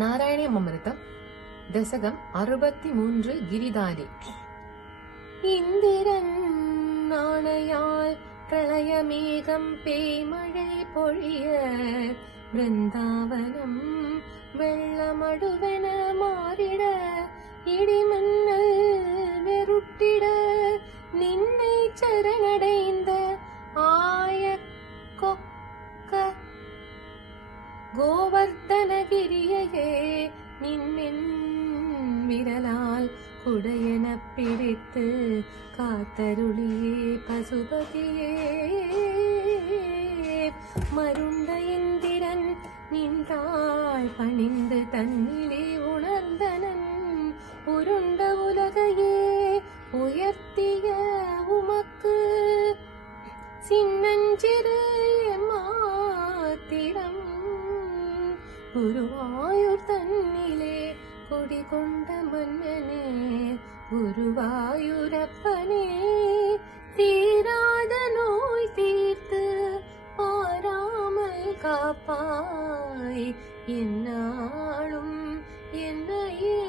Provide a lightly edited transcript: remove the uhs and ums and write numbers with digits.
நாராயணியமமிர்தம் தசகம் 63 கிரிதாரி. இந்திரன் நாணையால் பிரளயமேகம் பேய்மழை பொழிய பிருந்தாவனம் வெள்ளமடுவென மாறிட இடிமன்னல் வெருட்டிட நின்னை சரணடைந்த ஆய கொக்க கோவர்தனகிரியையே நின்னின் விரலால் குடையென பிடித்து காத்தருளியே பசுபதியே. மருண்ட இந்திரன் நின்றாள் பணிந்து தன்னிலே உணர்ந்தனன் உருண்ட உலகையே உயர்த்திய உமக்கு சின்னஞ்சிறு மாத்திரம் குருவாயூர் தன்னிலே குடிகொண்ட மன்னனே குருவாயூரப்பனே தீராத நோய் தீர்த்து பாராமல் காப்பாய் என்னாலும் என்னையே.